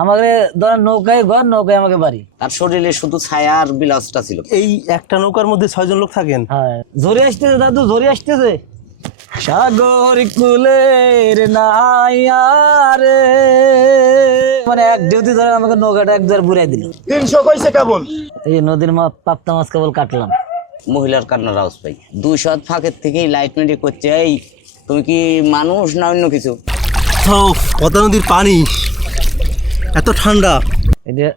আমাকে ধরেন নৌকায় ঘর, নৌকায় আমাকে বাড়ি। তার শরীরে শুধু ছায়া আর বিলাসটা ছিল। এই একটা নৌকার মধ্যে 6 জন লোক থাকেন? হ্যাঁ, ঝরে আসতেছে দাদু, ঝরে আসতেছে। সাগর কুলের নাইয়ারে, মানে এক ডিউটি ধরে আমাকে নৌকাটা একবার বুড়াই দিল। 300 কইছে কেবল। এই নদীর পাপ্তা মাছ কেবল কাটলাম। মহিলার কান্নার আওয়াজ পাই। 200 ফাঁকের থেকেই লাইট মেডি করছে, এই তুমি কি মানুষ না অন্য কিছু? পদ্মা নদীর পানি এত ঠান্ডা। এটা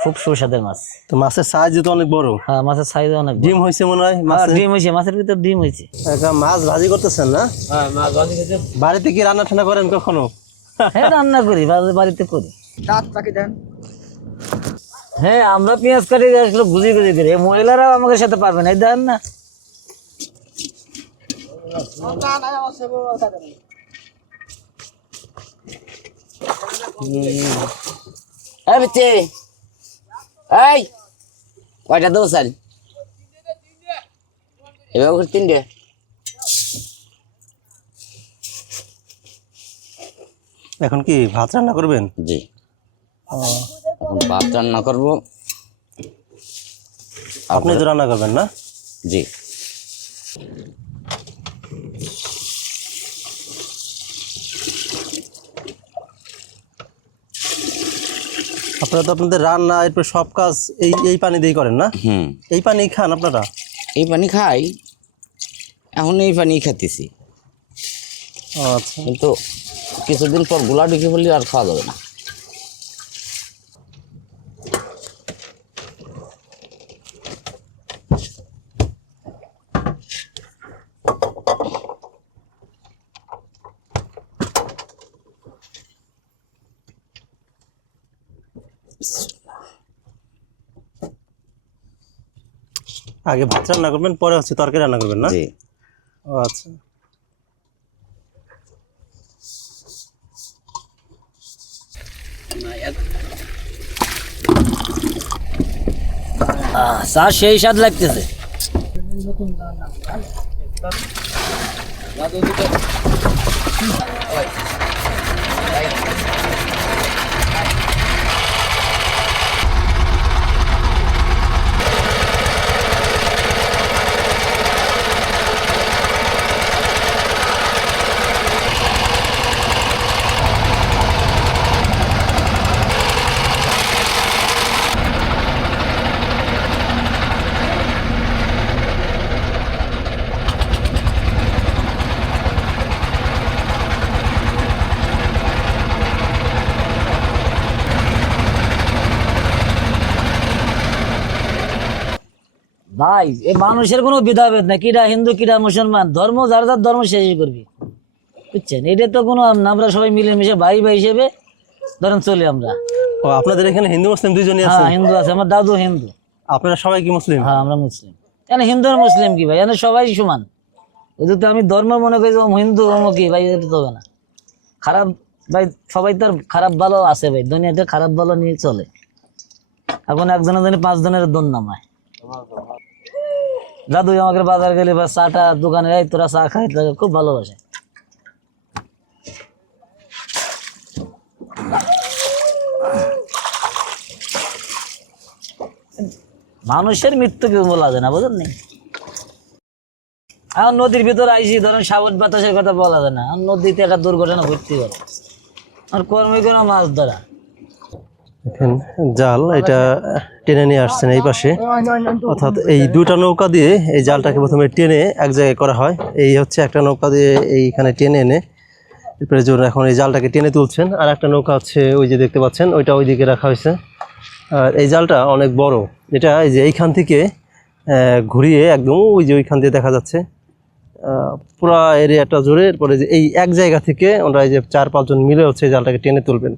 খুব সুস্বাদের মাছ। তো মাছের সাইজ তো অনেক বড়। হ্যাঁ, মাছের সাইজ অনেক বড়। ডিম হয়েছে মনে হয়? ডিম হয়েছে, মাছের ভিতর ডিম হয়েছে। মাছ ভাজি করতেছেন না? হ্যাঁ, মাছ ভাজি করতে। বাড়িতে কি রান্না ঠান্না করেন কখনো? হ্যাঁ, রান্না করি, বাড়িতে করি। হ্যাঁ, আমরা পেঁয়াজ কাটি আসলে গুজি গুজি করি। মহিলারা আমাদের সাথে পারবে না, এই দেন না। এই কয়টা দেবো স্যার? এবার 3টে। এখন কি ভাত রান্না করবেন? জি, এখন ভাত রান্না করবো। আপনি তো রান্না করবেন না? জি। আপনারা তো আপনাদের রান্না এরপর সব কাজ এই পানি দিয়েই করেন না? এই পানি খান আপনারা? এই পানি খাই, এখন এই পানি খাইতেছি। আচ্ছা, কিন্তু কিছুদিন পর গোলা ঢুকে বললে আর খাওয়া যাবে না। আগে ভাত রান্না করবেন, পরে হচ্ছে তরকারি রান্না করবেন না? জি। ও আচ্ছা। চা সেই স্বাদ লাগতেছে। ভাই, এ মানুষের কোনো ভেদাভেদ না, কিরা হিন্দু কিরা মুসলমান, ধর্ম যার যার ধর্ম শেষই করবি, বুঝছেন? এটা তো কোনো, আমরা সবাই মিলেমিশে ভাই ভাই হিসেবে ধরেন চলি আমরা। ও, আপনাদের এখানে হিন্দু মুসলিম দুইজনই আছে? হ্যাঁ, হিন্দু আছে, আমার দাদু হিন্দু। আপনারা সবাই কি মুসলিম? হ্যাঁ, আমরা মুসলিম। এখানে হিন্দু আর মুসলিম কি ভাই, এখানে সবাই সমান। যদি আমি ধর্ম মনে করি যে হিন্দু কি ভাই, এটা তো হবে না। খারাপ ভাই, সবাই তার খারাপ ভালো আছে ভাই, দুনিয়াতে খারাপ ভালো নিয়ে চলে। এখন একজনের জন্য 5 জনের দোন নামায়। দাদু আমাকে বাজার গেলে বা চাটা দোকানে, এই তোরা চা খাই, খুব ভালোবাসে। মানুষের মৃত্যু কেউ বলা যায় না, বুঝলেন নি? এখন নদীর ভিতর আইসি, ধরেন সাবন বাতাসের কথা বলা যায় না। এখন নদীতে একটা দুর্ঘটনা ঘটতে পারে, আর কর্মী করা মাছ ধরা। দেখেন জাল, এটা টেনে নিয়ে আসছেন এই পাশে, অর্থাৎ এই দুটা নৌকা দিয়ে এই জালটাকে প্রথমে টেনে এক জায়গায় করা হয়। এই হচ্ছে একটা নৌকা দিয়ে এইখানে টেনে এনে এরপরে জন্য এখন এই জালটাকে টেনে তুলছেন। আর একটা নৌকা হচ্ছে ওই যে দেখতে পাচ্ছেন, ওইটা ওইদিকে রাখা হয়েছে। আর এই জালটা অনেক বড়, এটা এই যে এইখান থেকে ঘুরিয়ে একদম ওই যে ওইখান দিয়ে দেখা যাচ্ছে পুরা এরিয়াটা জুড়ে। এরপরে যে এই এক জায়গা থেকে ওরা এই যে 4-5 জন মিলে হচ্ছে এই জালটাকে টেনে তুলবেন।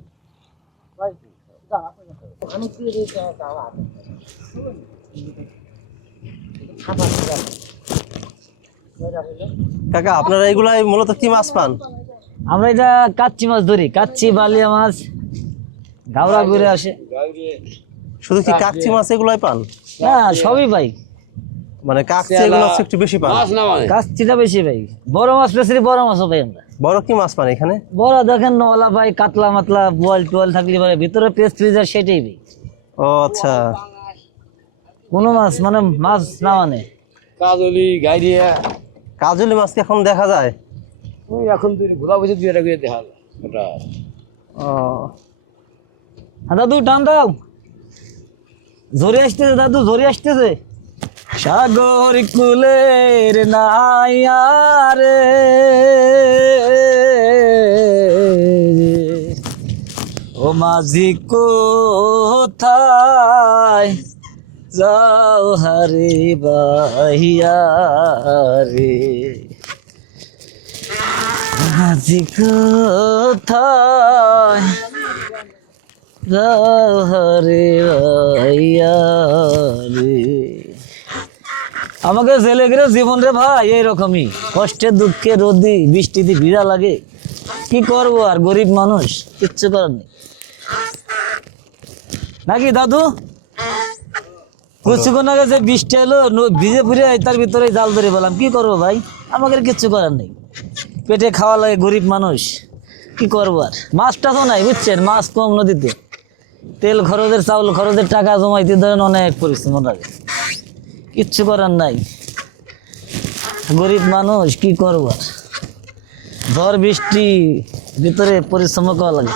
কাকা, আপনারা এগুলাই মূলত কি মাছ পান? আমরা এটা কাচ্চি মাছ ধরি, কাচ্চি, বালিয়া মাছ, গাওড়া ঘুরে আসে। শুধু কি কাচ্চি মাছ এগুলাই পান? না, সবই ভাই। মানে কাচ্চি এগুলো হচ্ছে একটু বেশি পান? কাচ্চিটা বেশি ভাই, বড় মাছ বেশি, বড় মাছও পাই আমরা। বড় কি মাছ পান এখানে? বড় দেখেন নলা ভাই, কাতলা মাতলা বোয়াল টোয়াল থাকলে পারে, ভিতরে পেস্ট ফ্রিজার সেটাই ভাই। ও আচ্ছা, কোনো মাছ মানে মাছ না মানে কাজলি গাইরিয়া কাজলি মাছ কি এখন দেখা যায়? ওই এখন তুই ঘোলা বসে দুই একটা করে দেখা যায় ওটা। ও দাদু টান দাও, ঝরে আসতেছে দাদু, ঝরে আসতেছে। সাগর কুলের নাইয়া রে, ও মাঝি কোথায় যাও হারে বাহিয়া রে, মাঝি কোথায় যাও হারে বাহিয়া রে। আমাকে ছেলেগুলো জীবন রে ভাই এইরকমই, কষ্টে দুঃখে রোদি বৃষ্টিতে ভিড়া লাগে, কি করবো আর, গরিব মানুষ, কিচ্ছু করার নেই নাকি দাদু। কিছুক্ষণ আগে যে বৃষ্টি এলো, ভিজে ফুরে তার ভিতরে জাল ধরে বললাম, কি করবো ভাই, আমাকে কিচ্ছু করার নেই, পেটে খাওয়া লাগে, গরিব মানুষ, কি করবো আর। মাছটা তো নাই বুঝছেন, মাছ কম নদীতে, তেল খরচের চাউল খরচের টাকা জমাইতে ধরেন অনেক পরিশ্রম লাগে, কিচ্ছু করার নাই, গরিব মানুষ, কি করবো আর। ঝড় বৃষ্টি ভিতরে পরিশ্রম করা লাগে।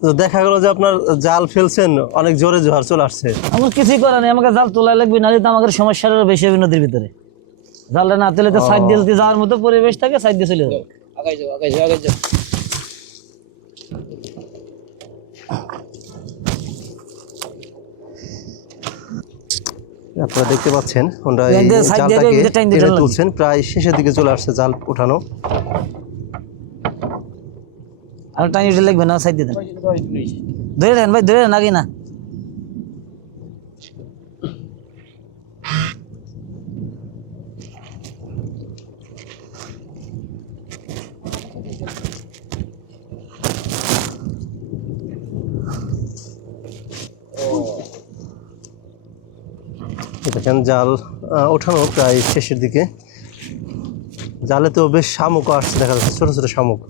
তো দেখা গেল যে আপনার জাল ফেলছেন, অনেক জোরে জোয়ার চলে আসছে। আমার কিছুই করার নেই, আমাকে জাল তোলা লাগবে, নাহলে তো আমাদের সমস্যাটা আরো বেশি হবে নদীর ভিতরে। জালটা না তুলে তো সাইড দিয়ে যাওয়ার মতো পরিবেশ থাকে, সাইড দিয়ে চলে যাবে। আগাই যাও আগাই যাও আগাই যাও। আপনারা দেখতে পাচ্ছেন ওনারা এই এদের side দিয়ে জালটাকে এদের time দিয়ে টেনে টান তুলছেন, প্রায় শেষের দিকে চলে আসছে জাল ওঠানো। আর টাইম উঠে লাগবে না, সাইড দিয়ে দেন, ধরে দেন ভাই, ধরে দেন আগে না। দেখেন জাল ওঠানো প্রায় শেষের দিকে। জালে তো বেশ শামুকও আসছে, দেখা যাচ্ছে ছোট ছোট শামুক।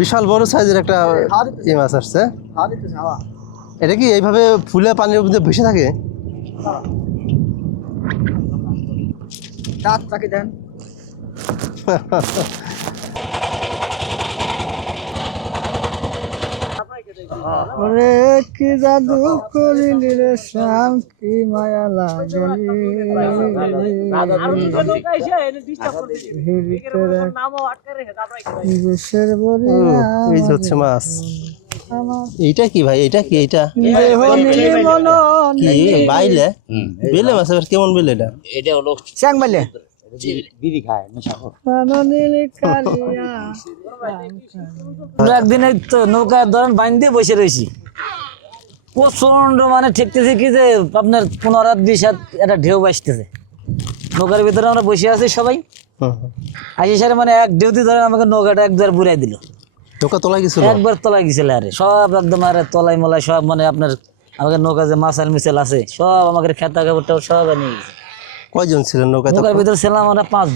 বিশাল বড় সাইজের একটা মাছ আসছে। এটা কি এইভাবে ফুলে পানির মধ্যে ভেসে থাকে? কি জাদু করিলি রে শ্যাম, কি মায়া লাগলি দেশের বলি এই যে হচ্ছে মাছ। এইটা কি ভাই, এটা কি, এইটা কি বাইলে? বেলে মাছ আবার কেমন বেলে এটা? এটা হলো শ্যাং বলে বিড়ি খায় নেশাখোর। আমরা একদিন এই তো নৌকা ধরেন বাইন দিয়ে বসে রয়েছি, প্রচন্ড মানে ঠেকতেছে কি যে আপনার 15-20 হাত একটা ঢেউ বাসতেছে, নৌকার ভিতরে আমরা বসে আছি সবাই। আজকে সারে মানে এক ঢেউতে ধরেন আমাকে নৌকাটা একবার বুড়াই দিল, নৌকা তোলা গেছিল একবার তলায় গেছিল, আরে সব একদম আরে তলাই মলাই সব, মানে আপনার আমাকে নৌকা যে মাছাল মিশাল আছে সব আমাকে খেতা কাপড়টা সব নিয়ে গেছে। কয়জন ছিলেন নৌকায়? নৌকার ভিতরে ছিলাম আমরা 5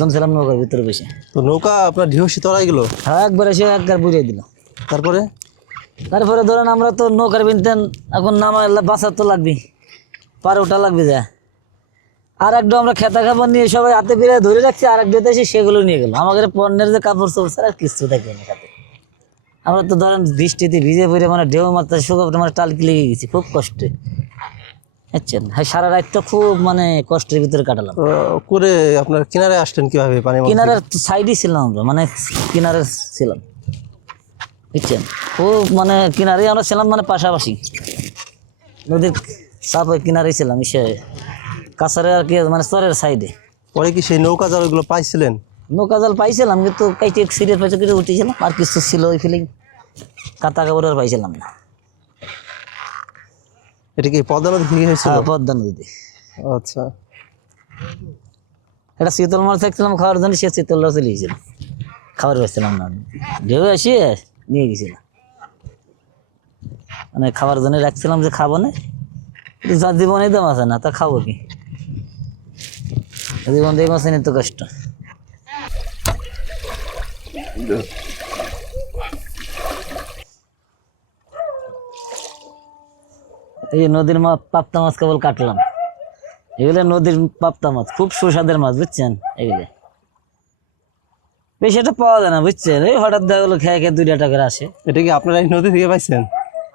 জন ছিলাম নৌকার ভিতরে বসে। তো নৌকা আপনার ঢেউসি তলায় গেল, হ্যাঁ একবার এসে একবার বুঝিয়ে দিল। তারপরে ধরেন আমরা তো নৌকার বিনতেন, এখন নামা বাঁচার তো লাগবে, পারে ওটা লাগবে যা। আর একদম আমরা খেতা খাবার নিয়ে সবাই হাতে বেড়ে ধরে রাখছি, আর এক ডেতে এসে সেগুলো নিয়ে গেল। আমাদের পণ্যের যে কাপড় চোপড় আর কিছু থাকে না খাতে। আমরা তো ধরেন বৃষ্টিতে ভিজে পড়ে মানে ঢেউ মারতে শুকাতে মানে টালকি লেগে গেছি, খুব কষ্টে, বুঝছেন। হ্যাঁ সারা রাত তো খুব মানে কষ্টের ভিতরে কাটালাম। করে আপনার কিনারে আসলেন কিভাবে? পানি কিনারের সাইডে ছিলাম আমরা, মানে কিনারে ছিলাম, বুঝছেন। খুব মানে কিনারে আমরা ছিলাম, মানে পাশাপাশি নদীর চাপ কিনারে ছিলাম, এসে কাছারে আর কি মানে চরের সাইডে। পরে কি সেই নৌকা জাল ওইগুলো পাইছিলেন? নৌকা জাল পাইছিলাম, কিন্তু কাইটে সিরিয়াস পাইছে কিছু উঠেছিলাম, আর কিছু ছিল ওই ফিলিং কাতা কাপড় আর পাইছিলাম না। এটা কি পদ্মা নদী থেকে হয়েছিল? হ্যাঁ, পদ্মা নদী। আচ্ছা, একটা শীতল মাছ থাকছিলাম খাওয়ার জন্য, সে শীতলটা চলে গেছিল, খাবার পাচ্ছিলাম না, ঢেউ এসে নিয়ে গেছিল, মানে খাবার জন্য রাখছিলাম যে খাবো না, যার জীবনে দাম আছে না তা খাবো কি, জীবন দিয়ে মাছ নিতে কষ্ট। এই নদীর মাছ, পাপ্তা মাছ কেবল কাটলাম, এগুলো নদীর পাপ্তা মাছ, খুব সুস্বাদের মাছ বুঝছেন, এগুলো বেশি একটা পাওয়া যায় না বুঝছেন, এই হঠাৎ দেখা গেলো খেয়ে খেয়ে 2 টাকা করে আসে। এটা কি আপনারা এই নদী থেকে পাইছেন?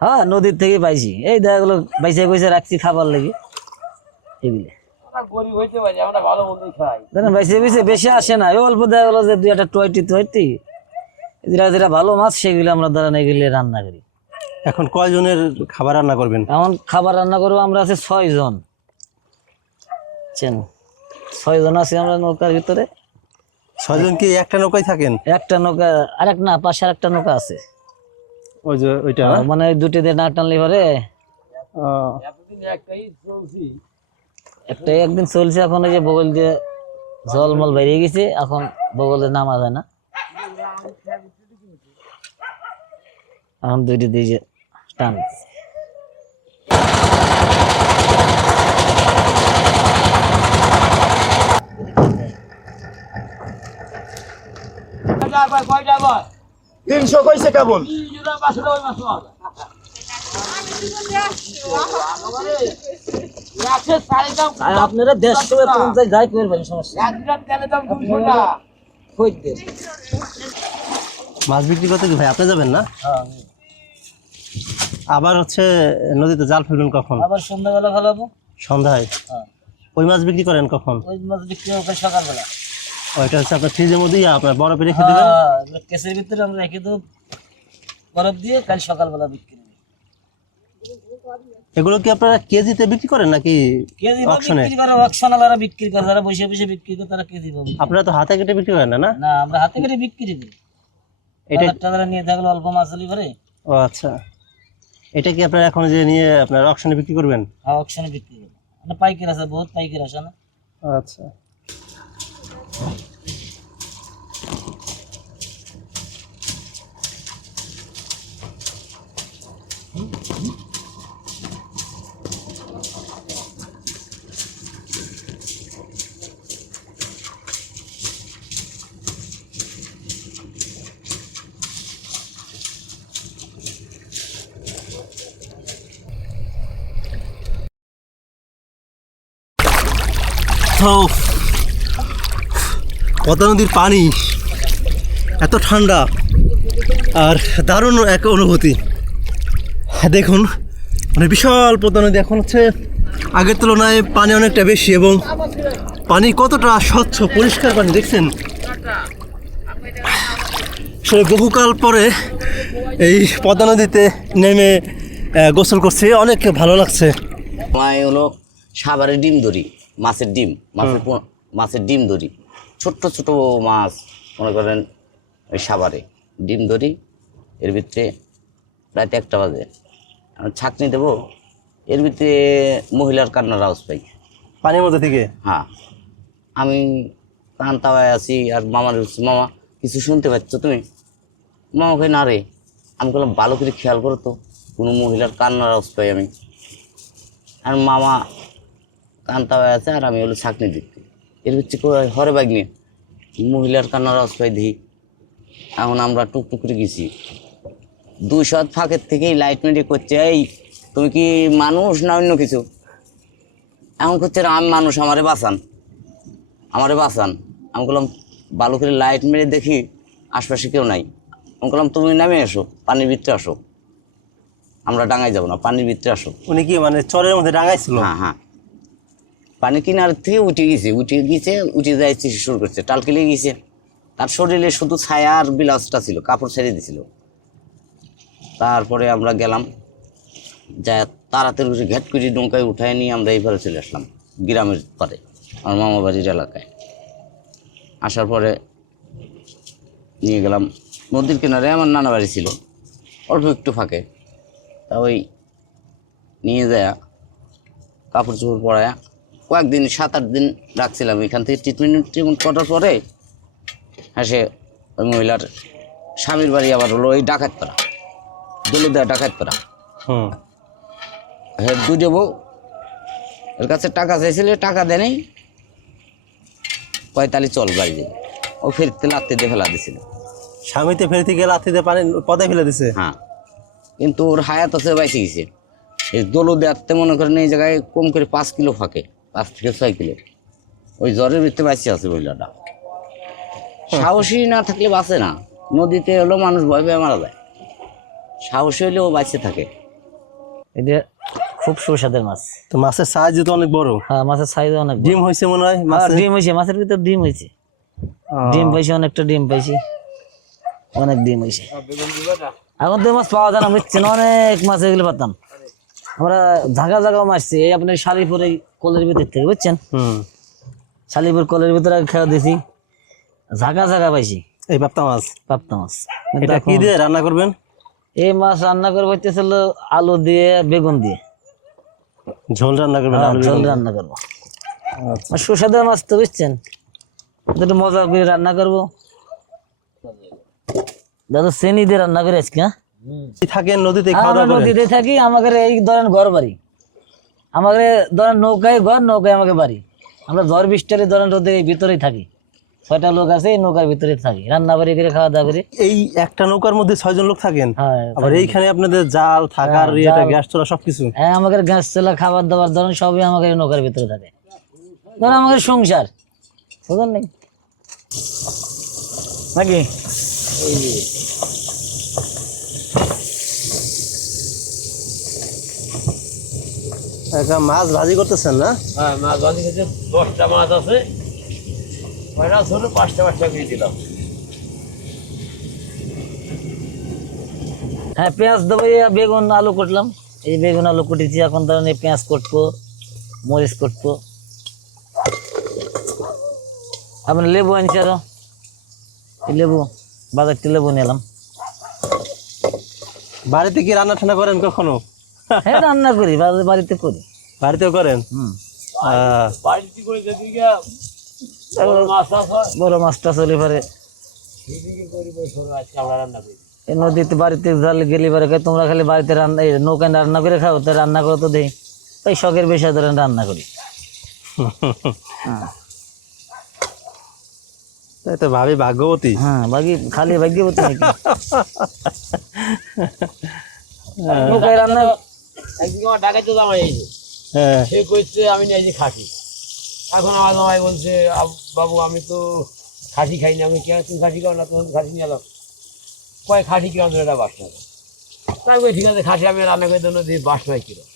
হ্যাঁ নদীর থেকে পাইছি, এই দেখা গেলো বাইসে বসে রাখছি খাবার লেগে, এগুলো গরিব হইতে পারি, আমরা ভালো মন্দ খাই। জানেন বাইসে বসে বেশি আসে না, এই অল্প দেখা গেলো যে 2 একটা টয়টি যেটা যেটা ভালো মাছ সেগুলো আমরা ধরেন এগুলো রান্না করি। এখন কয়জনের খাবার রান্না করবেন? এমন খাবার রান্না করবো আমরা আছি 6 জন, বুঝছেন, 6 জন আছি আমরা নৌকার ভিতরে। 6 জন কি একটা নৌকায় থাকেন? একটা নৌকা, আরেক না পাশে আরেকটা নৌকা আছে, ওই যে ওইটা মানে ওই 2টি দিয়ে না টানলে পরে এতদিন একটাই চলছি, একটাই একদিন চলছে, এখন ওই যে বগল দিয়ে জলমল বেরিয়ে গেছে, এখন বগলে নামা যায় না, এখন 2টি দিয়ে যে টান। কয়টা কয় 300 কইছে কেবল। 500 ওই মাছ পাওয়া যায়। একশো সাড়ে দাম আর আপনারা 150 যাই করে ফেলেন, সমস্যা এক লিটার তেলের দাম 200 টাকা। খদ্দের। মাছ বিক্রি করতে কি ভাই আপনি যাবেন না? আবার হচ্ছে নদীতে জাল ফেলবেন কখন? আবার সন্ধ্যাবেলা ফেলাবো। সন্ধ্যায়? হ্যাঁ। ওই মাছ বিক্রি করেন কখন? ওই মাছ বিক্রি হবে সকালবেলা। ওইটা হচ্ছে আপনার ফ্রিজের মধ্যে আপনার বরফে রেখে দেবেন? হ্যাঁ, কেসের ভিতরে আমরা রেখে দেবো বরফ দিয়ে, কাল সকালবেলা বিক্রি হবে। এগুলো কি আপনারা কেজিতে বিক্রি করেন নাকি কেজি অকশনে? বিক্রি করে, অকশনালারা বিক্রি করে, যারা বসে বসে বিক্রি করে তারা কেজি পাবে। আপনারা তো হাতে কেটে বিক্রি করেন না? না, না আমরা হাতে করে বিক্রি করি, এটা টাকা নিয়ে থাকলে অল্প মাছ হলে পরে। ও আচ্ছা, এটা কি আপনারা এখন যে নিয়ে আপনার অকশনে বিক্রি করবেন? হ্যাঁ অকশনে বিক্রি করি, মানে পাইকার আছে, বহুত পাইকার আসে না। আচ্ছা, পদ্মা নদীর পানি এত ঠান্ডা আর দারুণ এক অনুভূতি। দেখুন মানে বিশাল পদ্মা নদী, এখন হচ্ছে আগের তুলনায় পানি অনেকটা বেশি এবং পানি কতটা স্বচ্ছ পরিষ্কার পানি দেখছেন। আসলে বহুকাল পরে এই পদ্মা নদীতে নেমে গোসল করছি, অনেক ভালো লাগছে। আমায় হলো সাভারের ডিম ধরি, মাছের ডিম, মাছের ডিম ধরি, ছোট্ট ছোট মাছ মনে করেন ওই সাভারে ডিম ধরি। এর ভিতরে রাত 1টা বাজে ছাঁকনি দেবো, এর ভিতরে মহিলার কান্নার আওয়াজ পাই পানির মধ্যে থেকে। হ্যাঁ, আমি কান তাওয়ায় আছি আর মামার মামা কিছু শুনতে পাচ্ছ তুমি? মামা কই না রে। আমি বললাম ভালো করে খেয়াল করো তো, কোনো মহিলার কান্নার আওয়াজ পাই আমি। আর মামা কান তাওয়ায় আছে আর আমি হলো ছাঁকনি দিচ্ছি। এর ভিতরে হরে বাইক নিয়ে মহিলার কান্নার আওয়াজ পাই দিই। এখন আমরা টুকটুক করে গেছি, 200 ফাঁকের থেকেই লাইট মেরে করছে, এই তুমি কি মানুষ না অন্য কিছু? এখন করছে আমি মানুষ, আমারে বাঁচান। আমি বললাম ভালো করে লাইট মেরে দেখি আশপাশে কেউ নাই। আমি বললাম তুমি নামে এসো, পানির ভিতরে আসো, আমরা ডাঙায় যাবো না, পানির ভিতরে আসো। উনি কি মানে চরের মধ্যে ডাঙাইছিল? হ্যাঁ হ্যাঁ, পানি কিনার থেকে উঠে যাইতে শুরু করছে, টালকেলে গিয়েছে। তার শরীরে শুধু ছায়া আর ব্লাউজটা ছিল, কাপড় ছেড়ে দিছিল। তারপরে আমরা গেলাম, যা তাড়াতাড়ি করে ঘ্যাট করে নৌকায় উঠায় নিয়ে আমরা এইভাবে চলে আসলাম গ্রামের পরে, আমার মামা বাড়ির এলাকায়। আসার পরে নিয়ে গেলাম নদীর কিনারে, আমার নানা বাড়ি ছিল অল্প একটু ফাঁকে। তা ওই নিয়ে যায় কাপড় চোপড় পরায়া কয়েকদিন 7-8 দিন রাখছিলাম। এখান থেকে ট্রিটমেন্ট করার পরে সে ওই মহিলার স্বামীর বাড়ি আবার হলো এই ডাকাতপাড়া, দৌলতদিয়া ডাকাতপাড়া। হুম। হ্যাঁ, দুটো বউ এর কাছে টাকা চাইছিল, টাকা দেয়নি, পঁয়তাল্লিশ চল বাড়ি যাই। ও ফেরতে লাত্তি দিয়ে ফেলা দিছিল। স্বামীতে ফেরতে গেলে লাথিতে পানি পদে ফেলে দিছে। হ্যাঁ, কিন্তু ওর হায়াত আছে, বাইসে গেছে। এই দৌলতদিয়াতে মনে করেন এই জায়গায় কম করে 5 কিলো ফাঁকে, 5 থেকে 6 কিলো। ওই জ্বরের ভিতরে বাইসে আছে মহিলাটা। সাহসী না থাকলে বাঁচে না। নদীতে হলো মানুষ ভয় পেয়ে মারা যায়, সাহসী হলে ও বাইসে থাকে। এটা খুব সুস্বাদের মাছ। তো মাছের সাইজ তো অনেক বড়। হ্যাঁ, মাছের সাইজ অনেক বড়। ডিম হয়েছে মনে হয় হ্যাঁ, মাছের। ডিম হয়েছে, মাছের ভিতর ডিম হয়েছে। ডিম পাইছি, অনেকটা ডিম পাইছি, অনেক ডিম হয়েছে। এখন তো মাছ পাওয়া যায় না, বুঝছেন, অনেক মাছ এগুলো পাতাম আমরা। ঝাঁকা ঝাঁকাও মারছি এই আপনার শালিপুর এই কলের ভিতর থেকে, বুঝছেন, হুম। শালিপুর কলের ভিতরে খেয়া দিছি, ঝাঁকা ঝাঁকা পাইছি এই পাপ্তা মাছ। পাপ্তা মাছ। এটা কি দিয়ে রান্না করবেন? এই মাছ রান্না করবো হইতেছিল আলু দিয়ে, বেগুন দিয়ে। ঝোল রান্না করবেন? হ্যাঁ, আলু ঝোল বেগুন। রান্না করবো। আচ্ছা। আর সুস্বাদের মাছ তো, বুঝছেন, একটু মজা করে রান্না করবো। দাদা চেনি দিয়ে রান্না করে আজকে। হ্যাঁ, কি থাকেন নদীতে খাওয়া আমরা দাওয়া করেন? নদীতে থাকি। আমাদের এই ধরেন ঘর বাড়ি, আমাদের ধরেন নৌকায় ঘর, নৌকায় আমাকে বাড়ি। আমরা ঝড় বৃষ্টির ধরেন রোদের এই ভিতরেই থাকি। 6টা লোক আছে, এই নৌকার ভিতরে থাকি, রান্না বাড়ি করে খাওয়া দাওয়া করি। এই একটা নৌকার মধ্যে 6 জন লোক থাকেন? হ্যাঁ, আবার এইখানে আপনাদের জাল থাকার হ্যাঁ, ইয়েটা, জাল। গ্যাস চলা সবকিছু? হ্যাঁ, আমাদের গ্যাস চলা, খাবার দাবার ধরেন সবই আমাদের এই নৌকার ভিতরে থাকে। ধরেন আমাদের সংসার, বুঝলেন নাকি নাকি? একটা মাছ ভাজি করতেছেন না? হ্যাঁ, মাছ ভাজি খেতে 10টা মাছ আছে, কয়টা ছোট 5টা দিয়ে দিলাম। হ্যাঁ, পেঁয়াজ দেবো, এই বেগুন আলু কুটলাম, এই বেগুন আলু কুটেছি। এখন ধরেন এই পেঁয়াজ কুটবো, মরিচ কুটবো। আপনার লেবু আনছি, আরো এই লেবু, বাজার থেকে লেবু নিলাম। বাড়িতে কি রান্না ঠান্না করেন কখনো? হ্যাঁ, রান্না করি, বাড়িতে করি। বাড়িতেও করেন? বাড়িতে করে যেদিকে বড় মাছ টাছ হয়, বড় মাছটা চলে পারে সেদিকে করি বছর আজকে আমরা রান্না করি। এই নদীতে। বাড়িতে জালে গেলে পারে কয়, তোমরা খালি বাড়িতে রান্না, এই নৌকায় রান্না করে খাও, তো রান্না করো তো দেই। তাই শখের বিষয় ধরেন রান্না করি। হ্যাঁ, তাই তো ভাবি ভাগ্যবতী। হ্যাঁ, বাকি খালি ভাগ্যবতী নাকি? নৌকায় রান্না। একদিকে আমার ডাকাইতে জামাই এসে, হ্যাঁ। সে কইছে আমি নিয়ে যে খাসি। এখন আমার জামাই বলছে, বাবু আমি তো খাসি খাই না। আমি কেন তুমি খাসি খাও না? তোমার খাসি নিয়ে এলাম। কয় খাসি কিরম এটা বাস না। তাই কই ঠিক আছে, খাসি আমি রান্না করে দেবো, দিয়ে বাস নয় কিরম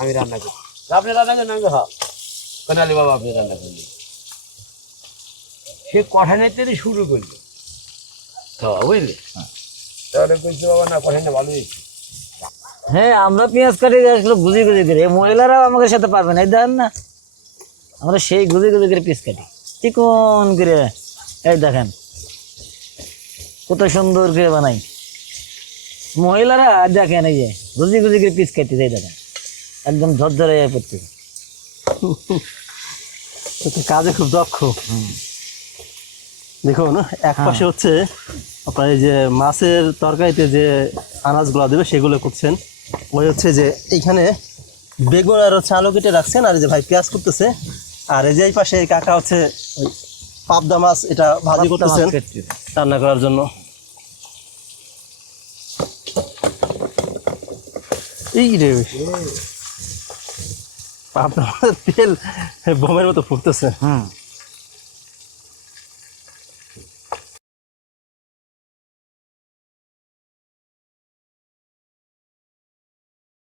আমি রান্না করি। আপনি রান্না করেন? আমি হ্যাঁ। কানালি বাবা আপনি রান্না করলেন। সে কঠানেতে শুরু করলো খাওয়া, বুঝলি? তাহলে কইছে বাবা না, কঠানে ভালো হয়েছে। হ্যাঁ, আমরা পেঁয়াজ কাটি আসলে গুজি গুজি করে, এই মহিলারাও আমাদের সাথে পারবে না। এই দেখেন না, আমরা সেই গুজি গুজি করে পিস কাটি, চিকন করে। এই দেখেন কত সুন্দর করে বানাই মহিলারা। দেখেন এই যে গুজি গুজি করে পিস কাটি, এই দেখেন একদম ঝরঝরে পড়ছে। তো কাজে খুব দক্ষ। দেখুন, এক পাশে হচ্ছে আপনার এই যে মাছের তরকারিতে যে আনাজগুলো দেবে সেগুলো করছেন। ওই হচ্ছে যে এইখানে বেগুন আর হচ্ছে আলু কেটে রাখছেন, আর এই যে ভাই পেঁয়াজ করতেছে। আর এই যে এই পাশে এই কাকা হচ্ছে ওই পাবদা মাছ, এটা ভাজি করতেছেন রান্না করার জন্য। এই রে, পাবদা মাছের তেল বোমের মতো ফুটতেছে।